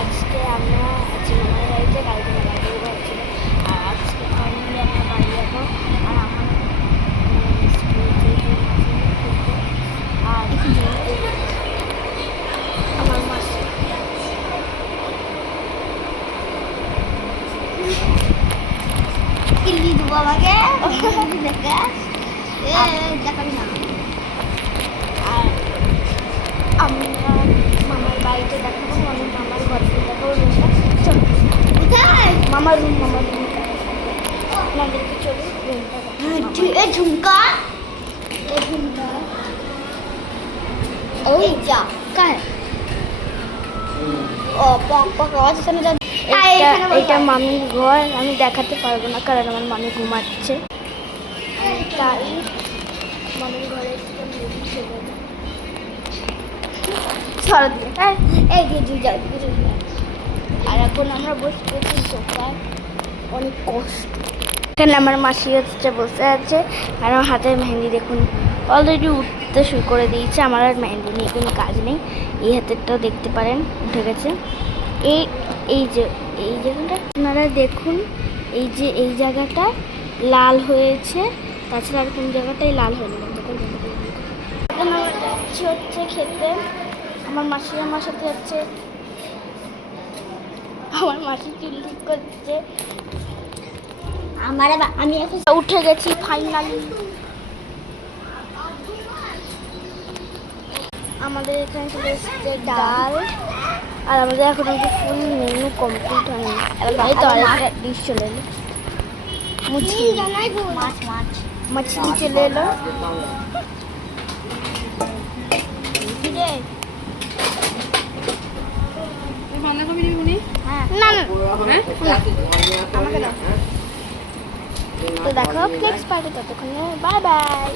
আজকে আমরা আছি মামার বাড়িতে, কালকে বাড়িতে ঘর ছিল। আর আজকে ফাইনালি আমরা বাড়ি যাবো। আর আমার স্কুল থেকে আর আমার মাসি কিল্লি দেবো আমাকে দেখা দেখাবি না। আর আমরা মামার বাড়িতে দেখাবো, আমি মামার ঘরকে দেখাবো। চল কোথায়? মামার রুম আমাদেরকে চলুন রুমটা এ ঝুমকা, এ ঝুমকা ওই যা কার ও পক পক আওয়াজ শোনা যায়। এটা মামির ঘর, আমি দেখাতে পারবো না কারণ আমার মামি ঘুমাচ্ছে। তাই মামির ঘরে এই যে যাও। আর এখন আমরা বসে গেছি সোফায়, অনেক কষ্ট। এখানে আমার মাসি হচ্ছে বসে আছে, আর আমার হাতের মেহেন্দি দেখুন অলরেডি উঠতে শুরু করে দিয়েছে। আমার আর মেহেন্দি নিয়ে কোনো কাজ নেই। এই হাতেরটাও দেখতে পারেন উঠে গেছে। এই জায়গাটা আপনারা দেখুন, এই জায়গাটা লাল হয়েছে, তাছাড়া আর কোন জায়গাটাই লাল হয়নি। এখন আমরা যাচ্ছি হচ্ছে খেতে। আমার মাসি আমার সাথে যাচ্ছে। আমার মাসি চুল ঠিক করছে। আমি এখন উঠে গেছি ফাইনালি। আমাদের এখানে চলে এসেছে ডাল, আর আমাদের এখন ফুল মেনু কমপ্লিট হয়নি। এই তো আরেকটা ডিশ চলে এলো, মাছলি চলে এলো। না আমাকে দাও। তো দেখো নেক্সট পার্টি, ততক্ষণে বাই বাই।